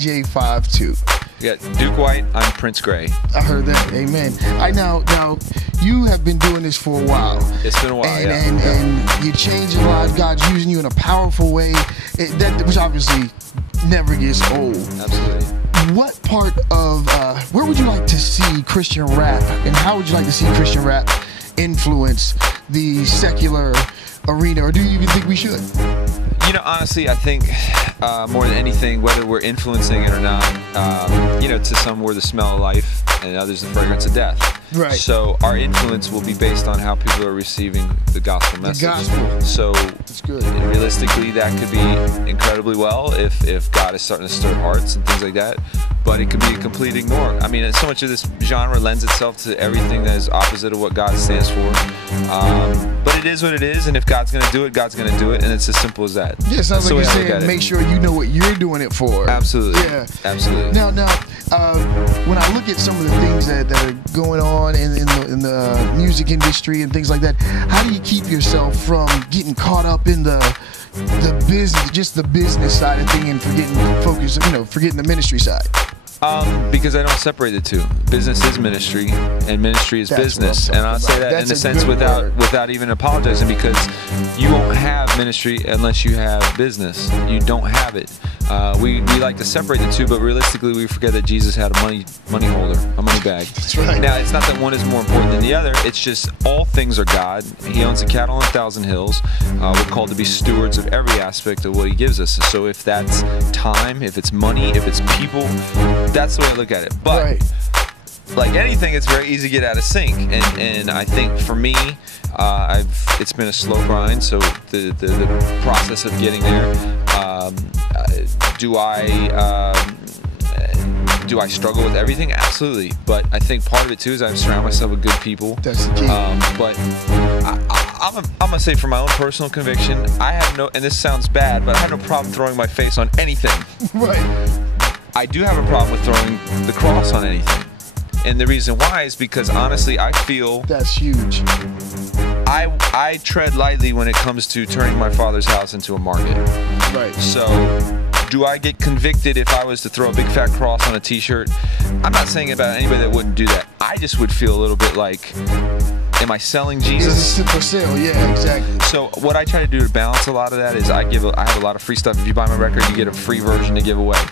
DJ52. You got Duke White, I'm Prince Gray. I heard that. Amen. Now, you have been doing this for a while. It's been a while, and you're changing lives. God's using you in a powerful way, which obviously never gets old. Absolutely. What part of, where would you like to see Christian rap, and how would you like to see Christian rap influence the secular arena, or do you even think we should? You know, honestly, I think more than anything, whether we're influencing it or not, to some we're the smell of life, and others the fragrance of death. Right. So our influence will be based on how people are receiving the gospel message. The gospel. So that's good. Realistically, that could be incredibly well if God is starting to stir hearts and things like that. But it could be a complete ignore. I mean, so much of this genre lends itself to everything that is opposite of what God stands for. But it is what it is, and if God's going to do it, God's going to do it, and it's as simple as that. Yeah, sounds like you're saying make sure you know what you're doing it for. Absolutely. Yeah. Absolutely. Now, when I look at some of the things that are going on in the music industry and things like that, how do you keep yourself from getting caught up in the business, just the business side of thing, and forgetting the ministry side? Because I don't separate the two. Business is ministry, and ministry is business. And I'll say that in a sense without even apologizing, because you won't have ministry unless you have business. You don't have it. We like to separate the two, but realistically, we forget that Jesus had a money holder, a money bag. That's right. Now, it's not that one is more important than the other. It's just all things are God. He owns the cattle on 1,000 hills. We're called to be stewards of every aspect of what He gives us. So if that's time, if it's money, if it's people, that's the way I look at it. But like anything, it's very easy to get out of sync, and I think for me, it's been a slow grind. So the process of getting there, do I struggle with everything? Absolutely. But I think part of it too is I surround myself with good people. That's the key. But I'm gonna say, for my own personal conviction, I have no, and this sounds bad, but I have no problem throwing my face on anything. Right. I do have a problem with throwing the cross on anything. And the reason why is because, honestly, I feel that's huge. I tread lightly when it comes to turning my Father's house into a market. Right. So, do I get convicted if I was to throw a big fat cross on a t-shirt? I'm not saying about anybody that wouldn't do that. I just would feel a little bit like, am I selling Jesus? Is this for sale? Yeah, exactly. So what I try to do to balance a lot of that is I have a lot of free stuff. If you buy my record, you get a free version to give away.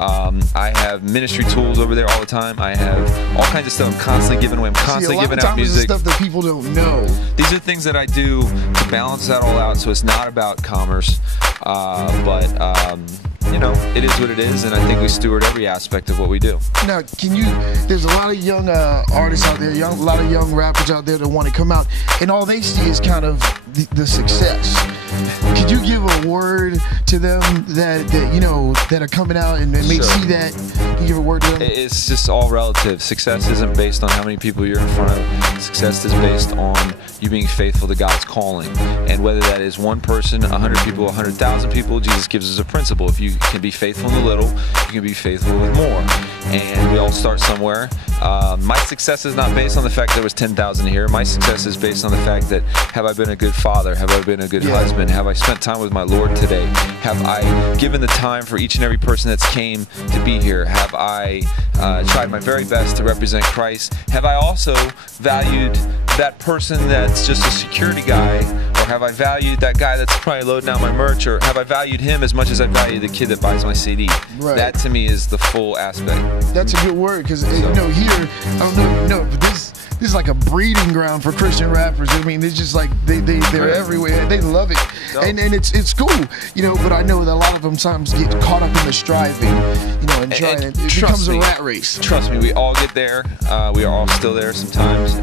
I have ministry tools over there all the time. I have all kinds of stuff I'm constantly giving away. I'm constantly giving out music. Stuff that people don't know. These are things that I do to balance that all out, so it's not about commerce. It is what it is, and I think we steward every aspect of what we do. Now, there's a lot of young artists out there, a lot of young rappers out there that want to come out, and all they see is kind of the success. Could you give a word to them that are coming out and may see that? Can you give a word to them? It's just all relative. Success isn't based on how many people you're in front of. Success is based on you being faithful to God's calling. And whether that is one person, 100 people, 100,000 people, Jesus gives us a principle. If you can be faithful in the little, you can be faithful with more. And we all start somewhere. My success is not based on the fact there was 10,000 here. My success is based on the fact that, have I been a good father? Have I been a good husband? Have I spent time with my Lord today? Have I given the time for each and every person that's came to be here? Have I tried my very best to represent Christ? Have I also valued that person that's just a security guy? Or have I valued that guy that's probably loading down my merch? Or have I valued him as much as I value the kid that buys my CD? Right. That to me is the full aspect. That's a good word, because here, I don't know if you know, but this is like a breeding ground for Christian rappers. I mean, it's just like they're everywhere. They love it, and it's cool, But I know that a lot of them sometimes get caught up in the striving, and trying. It becomes a rat race. Trust me, we all get there. We are all still there sometimes.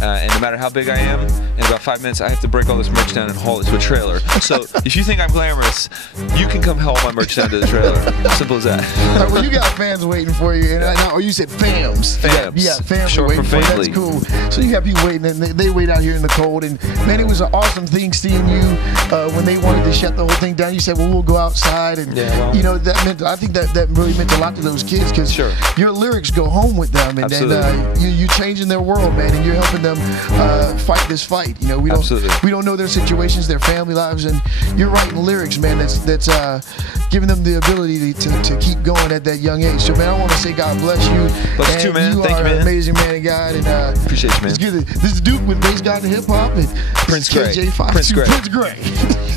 And no matter how big I am, in about 5 minutes I have to break all this merch down and haul it to a trailer. So if you think I'm glamorous, you can come haul my merch down to the trailer. Simple as that. Well, you got fans waiting for you, and you said fams. Fams. Yeah, fams Short waiting for you. That's cool. So you got people waiting, and they wait out here in the cold. And man, it was an awesome thing seeing you when they wanted to shut the whole thing down. You said, "Well, we'll go outside," and that meant. I think that really meant a lot to those kids, because your lyrics go home with them, and you're changing their world, man, and you're helping them them fight this fight. You know, we don't know their situations, their family lives, and you're writing lyrics, man. That's giving them the ability to keep going at that young age. So, man, I want to say God bless you. Bless you, man. Thank you, man. An amazing man of God, and appreciate you, man. It's good. This is Duke with Bass God and Hip Hop, and Prince Gray. KJ5 Prince Gray.